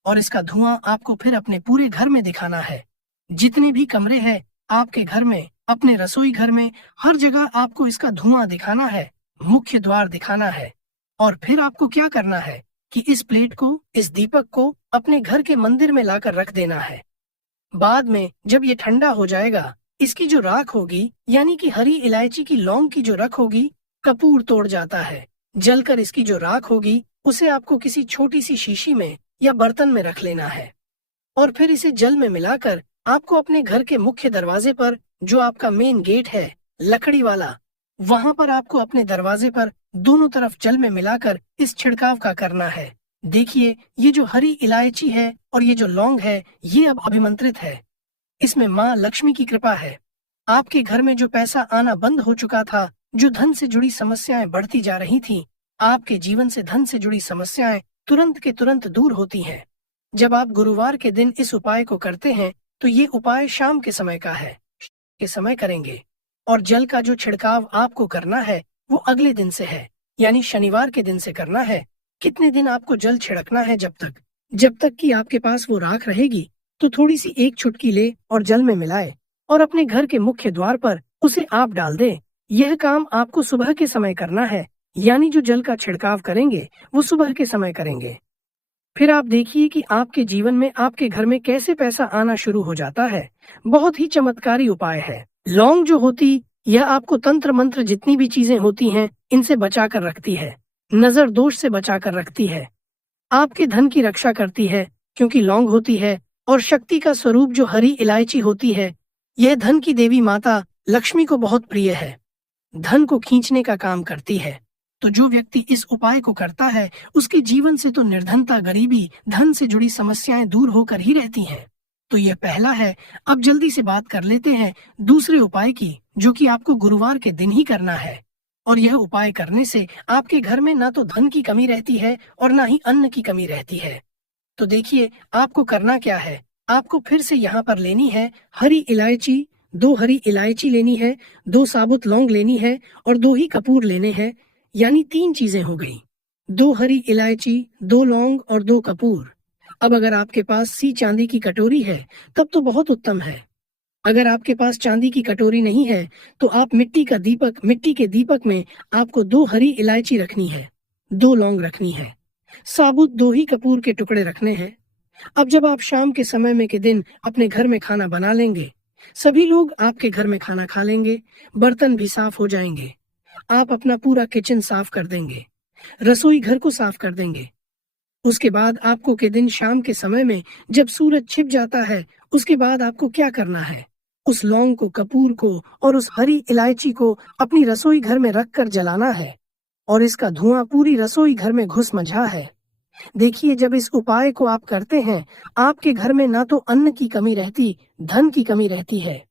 और इसका धुआं आपको फिर अपने पूरे घर में दिखाना है। जितने भी कमरे हैं आपके घर में, अपने रसोई घर में, हर जगह आपको इसका धुआं दिखाना है, मुख्य द्वार दिखाना है। और फिर आपको क्या करना है कि इस प्लेट को, इस दीपक को अपने घर के मंदिर में लाकर रख देना है। बाद में जब ये ठंडा हो जाएगा, इसकी जो राख होगी यानी कि हरी इलायची की लौंग की जो राख होगी, कपूर तोड़ जाता है, जलकर इसकी जो राख होगी उसे आपको किसी छोटी सी शीशी में या बर्तन में रख लेना है और फिर इसे जल में मिलाकर आपको अपने घर के मुख्य दरवाजे पर, जो आपका मेन गेट है लकड़ी वाला, वहां पर आपको अपने दरवाजे पर दोनों तरफ जल में मिलाकर इस छिड़काव का करना है। देखिए, ये जो हरी इलायची है और ये जो लौंग है, ये अब अभिमंत्रित है। इसमें माँ लक्ष्मी की कृपा है। आपके घर में जो पैसा आना बंद हो चुका था, जो धन से जुड़ी समस्याएं बढ़ती जा रही थी, आपके जीवन से धन से जुड़ी समस्याएं तुरंत के तुरंत दूर होती हैं। जब आप गुरुवार के दिन इस उपाय को करते हैं तो ये उपाय शाम के समय का है, के समय करेंगे और जल का जो छिड़काव आपको करना है वो अगले दिन से है, यानी शनिवार के दिन से करना है, कितने दिन आपको जल छिड़कना है, जब तक कि आपके पास वो राख रहेगी, तो थोड़ी सी एक चुटकी ले और जल में मिलाए और अपने घर के मुख्य द्वार पर उसे आप डाल दे। यह काम आपको सुबह के समय करना है, यानी जो जल का छिड़काव करेंगे वो सुबह के समय करेंगे। फिर आप देखिए कि आपके जीवन में, आपके घर में कैसे पैसा आना शुरू हो जाता है। बहुत ही चमत्कारी उपाय है। लौंग जो होती, यह आपको तंत्र मंत्र जितनी भी चीजें होती हैं, इनसे बचा कर रखती है, नजर दोष से बचा कर रखती है, आपके धन की रक्षा करती है, क्योंकि लौंग होती है। और शक्ति का स्वरूप जो हरी इलायची होती है, यह धन की देवी माता लक्ष्मी को बहुत प्रिय है, धन को खींचने का काम करती है। तो जो व्यक्ति इस उपाय को करता है, उसके जीवन से तो निर्धनता, गरीबी, धन से जुड़ी समस्याएं दूर होकर ही रहती हैं। तो यह पहला है। अब जल्दी से बात कर लेते हैं दूसरे उपाय की, जो कि आपको गुरुवार के दिन ही करना है। और यह उपाय करने से आपके घर में ना तो धन की कमी रहती है और ना ही अन्न की कमी रहती है। तो देखिए आपको करना क्या है। आपको फिर से यहाँ पर लेनी है हरी इलायची, 2 हरी इलायची लेनी है, 2 साबुत लौंग लेनी है और 2 ही कपूर लेने हैं, यानी 3 चीजें हो गई। 2 हरी इलायची, 2 लौंग और 2 कपूर। अब अगर आपके पास सी चांदी की कटोरी है, तब तो बहुत उत्तम है। अगर आपके पास चांदी की कटोरी नहीं है, तो आप मिट्टी के दीपक में आपको 2 हरी इलायची रखनी है, 2 लौंग रखनी है, साबुत 2 ही कपूर के टुकड़े रखने हैं। अब जब आप शाम के समय में के दिन अपने घर में खाना बना लेंगे, सभी लोग आपके घर में खाना खा लेंगे, बर्तन भी साफ हो जाएंगे, आप अपना पूरा किचन साफ कर देंगे, रसोई घर को साफ कर देंगे। उसके बाद आपको के दिन शाम के समय में जब सूरज छिप जाता है, उसके बाद आपको क्या करना है, उस लौंग को, कपूर को और उस हरी इलायची को अपनी रसोई घर में रख कर जलाना है और इसका धुआं पूरी रसोई घर में घुस मचा है। देखिए जब इस उपाय को आप करते हैं, आपके घर में ना तो अन्न की कमी रहती, धन की कमी रहती है।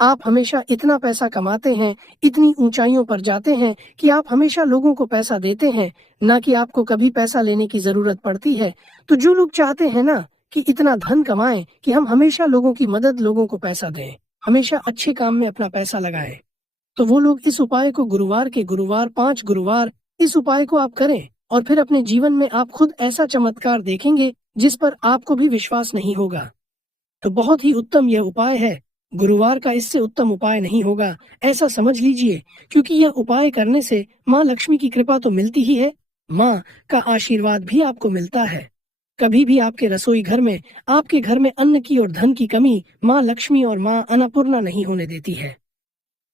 आप हमेशा इतना पैसा कमाते हैं, इतनी ऊंचाइयों पर जाते हैं कि आप हमेशा लोगों को पैसा देते हैं, ना कि आपको कभी पैसा लेने की जरूरत पड़ती है। तो जो लोग चाहते हैं ना कि इतना धन कमाएं कि हम हमेशा लोगों की मदद, लोगों को पैसा दें, हमेशा अच्छे काम में अपना पैसा लगाएं, तो वो लोग इस उपाय को गुरुवार के गुरुवार, 5 गुरुवार इस उपाय को आप करें और फिर अपने जीवन में आप खुद ऐसा चमत्कार देखेंगे जिस पर आपको भी विश्वास नहीं होगा। तो बहुत ही उत्तम यह उपाय है। गुरुवार का इससे उत्तम उपाय नहीं होगा, ऐसा समझ लीजिए, क्योंकि यह उपाय करने से माँ लक्ष्मी की कृपा तो मिलती ही है, माँ का आशीर्वाद भी आपको मिलता है। कभी भी आपके रसोई घर में, आपके घर में अन्न की और धन की कमी माँ लक्ष्मी और माँ अन्नपूर्णा नहीं होने देती है।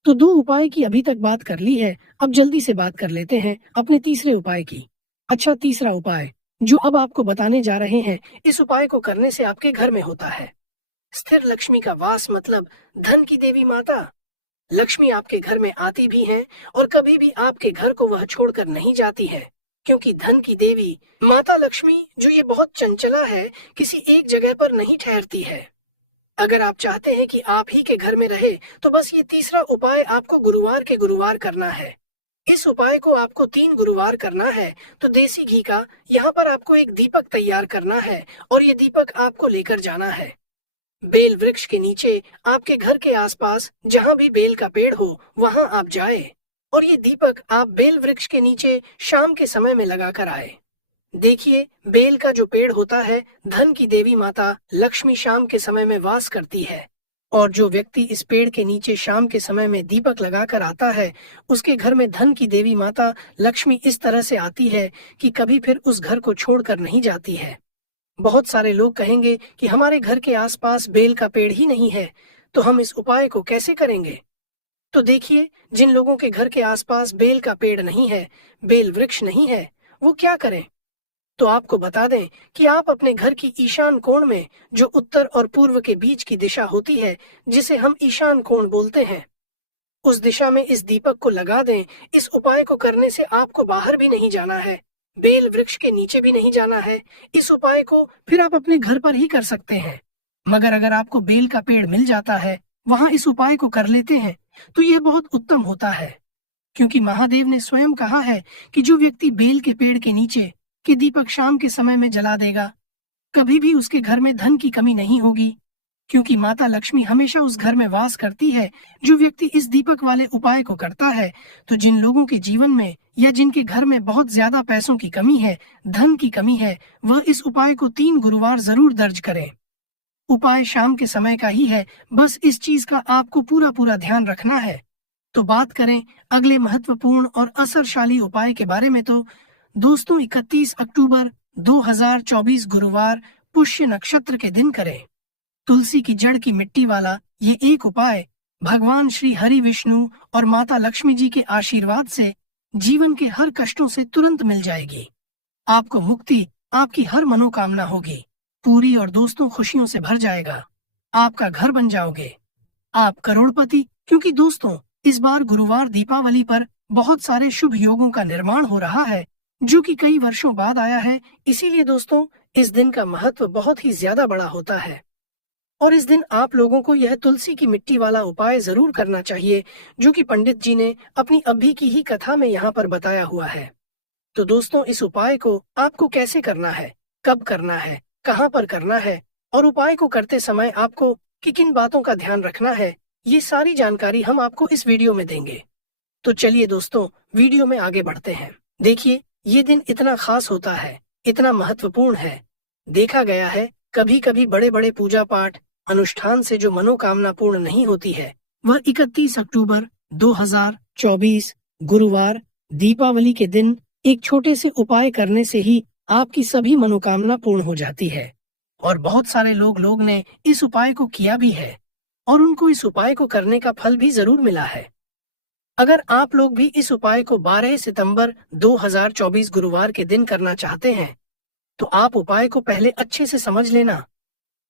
तो 2 उपाय की अभी तक बात कर ली है। अब जल्दी से बात कर लेते हैं अपने तीसरे उपाय की। अच्छा, तीसरा उपाय जो अब आपको बताने जा रहे हैं, इस उपाय को करने से आपके घर में होता है स्थिर लक्ष्मी का वास, मतलब धन की देवी माता लक्ष्मी आपके घर में आती भी हैं और कभी भी आपके घर को वह छोड़कर नहीं जाती है, क्योंकि धन की देवी माता लक्ष्मी जो ये बहुत चंचला है, किसी एक जगह पर नहीं ठहरती है। अगर आप चाहते हैं कि आप ही के घर में रहे, तो बस ये तीसरा उपाय आपको गुरुवार के गुरुवार करना है। इस उपाय को आपको 3 गुरुवार करना है। तो देसी घी का यहाँ पर आपको एक दीपक तैयार करना है और ये दीपक आपको लेकर जाना है बेल वृक्ष के नीचे, आपके घर के आसपास जहाँ भी बेल का पेड़ हो वहाँ आप जाए और ये दीपक आप बेल वृक्ष के नीचे शाम के समय में लगा कर आए। देखिए बेल का जो पेड़ होता है, धन की देवी माता लक्ष्मी शाम के समय में वास करती है और जो व्यक्ति इस पेड़ के नीचे शाम के समय में दीपक लगाकर आता है, उसके घर में धन की देवी माता लक्ष्मी इस तरह से आती है कि कभी फिर उस घर को छोड़कर नहीं जाती है। बहुत सारे लोग कहेंगे कि हमारे घर के आसपास बेल का पेड़ ही नहीं है, तो हम इस उपाय को कैसे करेंगे। तो देखिए जिन लोगों के घर के आसपास बेल का पेड़ नहीं है, बेल वृक्ष नहीं है, वो क्या करें। तो आपको बता दें कि आप अपने घर की ईशान कोण में, जो उत्तर और पूर्व के बीच की दिशा होती है, जिसे हम ईशान कोण बोलते हैं, उस दिशा में इस दीपक को लगा दें। इस उपाय को करने से आपको बाहर भी नहीं जाना है, बेल वृक्ष के नीचे भी नहीं जाना है। इस उपाय को फिर आप अपने घर पर ही कर सकते हैं, मगर अगर आपको बेल का पेड़ मिल जाता है, वहां इस उपाय को कर लेते हैं, तो यह बहुत उत्तम होता है, क्योंकि महादेव ने स्वयं कहा है कि जो व्यक्ति बेल के पेड़ के नीचे के दीपक शाम के समय में जला देगा, कभी भी उसके घर में धन की कमी नहीं होगी, क्योंकि माता लक्ष्मी हमेशा उस घर में वास करती है जो व्यक्ति इस दीपक वाले उपाय को करता है। तो जिन लोगों के जीवन में या जिनके घर में बहुत ज्यादा पैसों की कमी है, धन की कमी है, वह इस उपाय को 3 गुरुवार जरूर दर्ज करें। उपाय शाम के समय का ही है, बस इस चीज का आपको पूरा पूरा ध्यान रखना है। तो बात करें अगले महत्वपूर्ण और असरशाली उपाय के बारे में, तो दोस्तों 31 अक्टूबर 2024 गुरुवार पुष्य नक्षत्र के दिन करें। तुलसी की जड़ की मिट्टी वाला ये एक उपाय भगवान श्री हरि विष्णु और माता लक्ष्मी जी के आशीर्वाद से जीवन के हर कष्टों से तुरंत मिल जाएगी। आपको मुक्ति, आपकी हर मनोकामना होगी पूरी और दोस्तों खुशियों से भर जाएगा। आपका घर बन जाओगे, आप करोड़पति। क्योंकि दोस्तों इस बार गुरुवार दीपावली पर बहुत सारे शुभ योगों का निर्माण हो रहा है जो कि कई वर्षों बाद आया है। इसीलिए दोस्तों इस दिन का महत्व बहुत ही ज्यादा बड़ा होता है और इस दिन आप लोगों को यह तुलसी की मिट्टी वाला उपाय जरूर करना चाहिए जो कि पंडित जी ने अपनी अभी की ही कथा में यहाँ पर बताया हुआ है। तो दोस्तों इस उपाय को आपको कैसे करना है, कब करना है, कहाँ पर करना है और उपाय को करते समय आपको किन बातों का ध्यान रखना है, ये सारी जानकारी हम आपको इस वीडियो में देंगे। तो चलिए दोस्तों वीडियो में आगे बढ़ते हैं। देखिए ये दिन इतना खास होता है, इतना महत्वपूर्ण है। देखा गया है कभी कभी बड़े बड़े पूजा पाठ अनुष्ठान से जो मनोकामना पूर्ण नहीं होती है, वह 31 अक्टूबर 2024 गुरुवार दीपावली के दिन एक छोटे से उपाय करने से ही आपकी सभी मनोकामना पूर्ण हो जाती है। और बहुत सारे लोग ने इस उपाय को किया भी है और उनको इस उपाय को करने का फल भी जरूर मिला है। अगर आप लोग भी इस उपाय को 12 सितंबर 2024 गुरुवार के दिन करना चाहते हैं तो आप उपाय को पहले अच्छे से समझ लेना,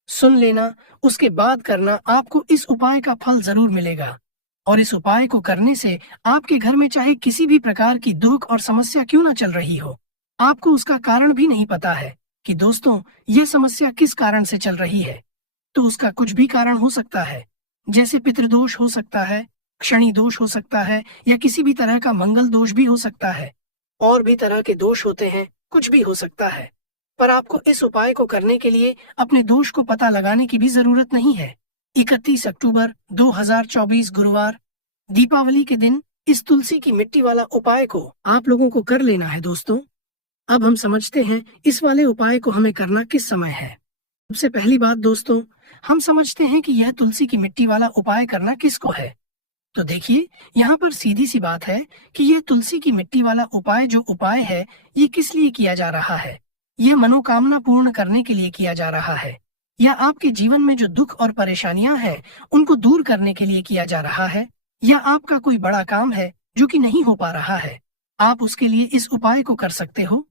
सुन लेना, उसके बाद करना। आपको इस उपाय का फल जरूर मिलेगा और इस उपाय को करने से आपके घर में चाहे किसी भी प्रकार की दुख और समस्या क्यों न चल रही हो, आपको उसका कारण भी नहीं पता है कि दोस्तों यह समस्या किस कारण से चल रही है, तो उसका कुछ भी कारण हो सकता है। जैसे पितृदोष हो सकता है, शनि दोष हो सकता है या किसी भी तरह का मंगल दोष भी हो सकता है। और भी तरह के दोष होते हैं, कुछ भी हो सकता है। पर आपको इस उपाय को करने के लिए अपने दोष को पता लगाने की भी जरूरत नहीं है। 31 अक्टूबर 2024 गुरुवार दीपावली के दिन इस तुलसी की मिट्टी वाला उपाय को आप लोगों को कर लेना है। दोस्तों अब हम समझते हैं इस वाले उपाय को हमें करना किस समय है। सबसे पहली बात दोस्तों, हम समझते हैं कि यह तुलसी की मिट्टी वाला उपाय करना किसको है। तो देखिए यहाँ पर सीधी सी बात है कि यह तुलसी की मिट्टी वाला उपाय जो उपाय है ये किस लिए किया जा रहा है। यह मनोकामना पूर्ण करने के लिए किया जा रहा है या आपके जीवन में जो दुख और परेशानियां हैं उनको दूर करने के लिए किया जा रहा है, या आपका कोई बड़ा काम है जो कि नहीं हो पा रहा है, आप उसके लिए इस उपाय को कर सकते हो।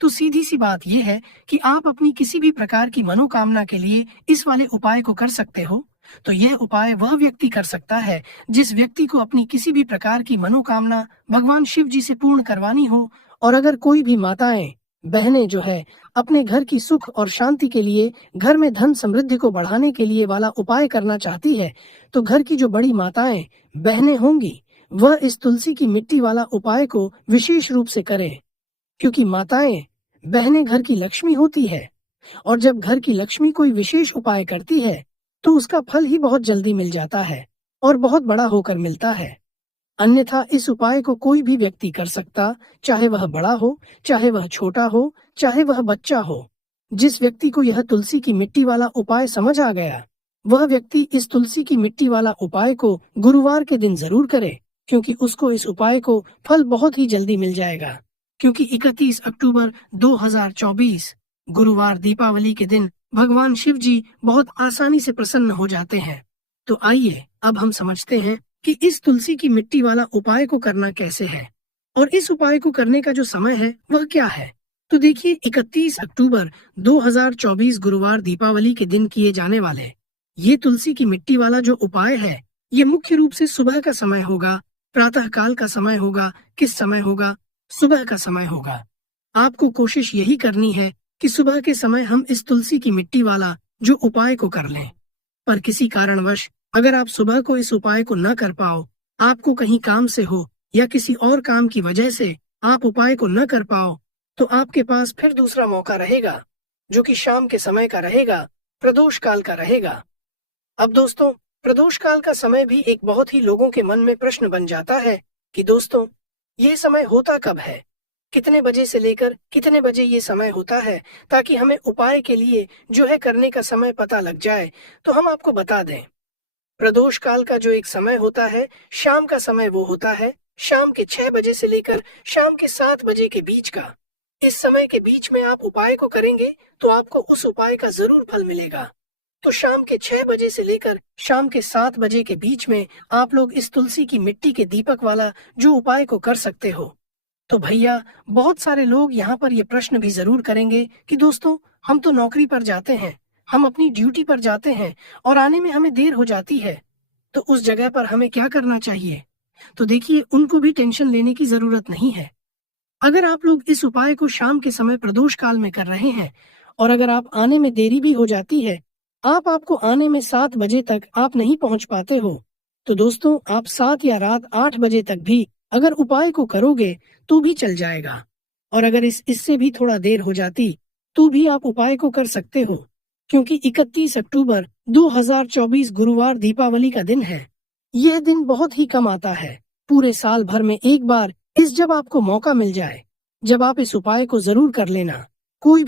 तो सीधी सी बात यह है कि आप अपनी किसी भी प्रकार की मनोकामना के लिए इस वाले उपाय को कर सकते हो। तो यह उपाय वह व्यक्ति कर सकता है जिस व्यक्ति को अपनी किसी भी प्रकार की मनोकामना भगवान शिव जी से पूर्ण करवानी हो। और अगर कोई भी माताएं बहनें जो है अपने घर की सुख और शांति के लिए, घर में धन समृद्धि को बढ़ाने के लिए वाला उपाय करना चाहती है, तो घर की जो बड़ी माताएं बहनें होंगी वह इस तुलसी की मिट्टी वाला उपाय को विशेष रूप से करें। क्योंकि माताएं बहनें घर की लक्ष्मी होती है और जब घर की लक्ष्मी कोई विशेष उपाय करती है तो उसका फल ही बहुत जल्दी मिल जाता है और बहुत बड़ा होकर मिलता है। अन्यथा इस उपाय को कोई भी व्यक्ति कर सकता, चाहे वह बड़ा हो, चाहे वह छोटा हो, चाहे वह बच्चा हो। जिस व्यक्ति को यह तुलसी की मिट्टी वाला उपाय समझ आ गया वह व्यक्ति इस तुलसी की मिट्टी वाला उपाय को गुरुवार के दिन जरूर करे, क्योंकि उसको इस उपाय को फल बहुत ही जल्दी मिल जाएगा। क्योंकि 31 अक्टूबर 2024 गुरुवार दीपावली के दिन भगवान शिव जी बहुत आसानी से प्रसन्न हो जाते हैं। तो आइए अब हम समझते हैं कि इस तुलसी की मिट्टी वाला उपाय को करना कैसे है और इस उपाय को करने का जो समय है वह क्या है। तो देखिए 31 अक्टूबर 2024 गुरुवार दीपावली के दिन किए जाने वाले ये तुलसी की मिट्टी वाला जो उपाय है ये मुख्य रूप से सुबह का समय होगा, प्रातः काल का समय होगा। किस समय होगा? सुबह का समय होगा। आपको कोशिश यही करनी है कि सुबह के समय हम इस तुलसी की मिट्टी वाला जो उपाय को कर लें। पर किसी कारणवश अगर आप सुबह को इस उपाय को न कर पाओ, आपको कहीं काम से हो या किसी और काम की वजह से आप उपाय को न कर पाओ, तो आपके पास फिर दूसरा मौका रहेगा जो कि शाम के समय का रहेगा, प्रदोष काल का रहेगा। अब दोस्तों, प्रदोष काल का समय भी एक बहुत ही लोगों के मन में प्रश्न बन जाता है कि दोस्तों, ये समय होता कब है? कितने बजे से लेकर कितने बजे ये समय होता है, ताकि हमें उपाय के लिए जो है करने का समय पता लग जाए। तो हम आपको बता दें, प्रदोष काल का जो एक समय होता है, शाम का समय वो होता है, शाम के 6 बजे से लेकर शाम के 7 बजे के बीच का। इस समय के बीच में आप उपाय को करेंगे, तो आपको उस उपाय का ज़रूर फल मिलेगा। तो शाम के 6 बजे से लेकर शाम के 7 बजे के बीच में आप लोग इस तुलसी की मिट्टी के दीपक वाला जो उपाय को कर सकते हो। तो भैया, बहुत सारे लोग यहाँ पर ये प्रश्न भी ज़रूर करेंगे कि दोस्तों, हम तो नौकरी पर जाते हैं, हम अपनी ड्यूटी पर जाते हैं और आने में हमें देर हो जाती है, तो उस जगह पर हमें क्या करना चाहिए? तो देखिए, उनको भी टेंशन लेने की ज़रूरत नहीं है। अगर आप लोग इस उपाय को शाम के समय प्रदोष काल में कर रहे हैं और अगर आप आने में देरी भी हो जाती है, आपको आने में 7 बजे तक आप नहीं पहुंच पाते हो, तो दोस्तों, आप 7 या रात 8 बजे तक भी अगर उपाय को करोगे तो भी चल जाएगा। और अगर इससे भी थोड़ा देर हो जाती तो भी आप उपाय को कर सकते हो, क्योंकि 31 अक्टूबर 2024 गुरुवार दीपावली का दिन है। यह दिन बहुत ही कम आता है, पूरे साल भर में एक बार। जब आपको मौका मिल जाए, जब आप इस उपाय को जरूर कर लेना। कोई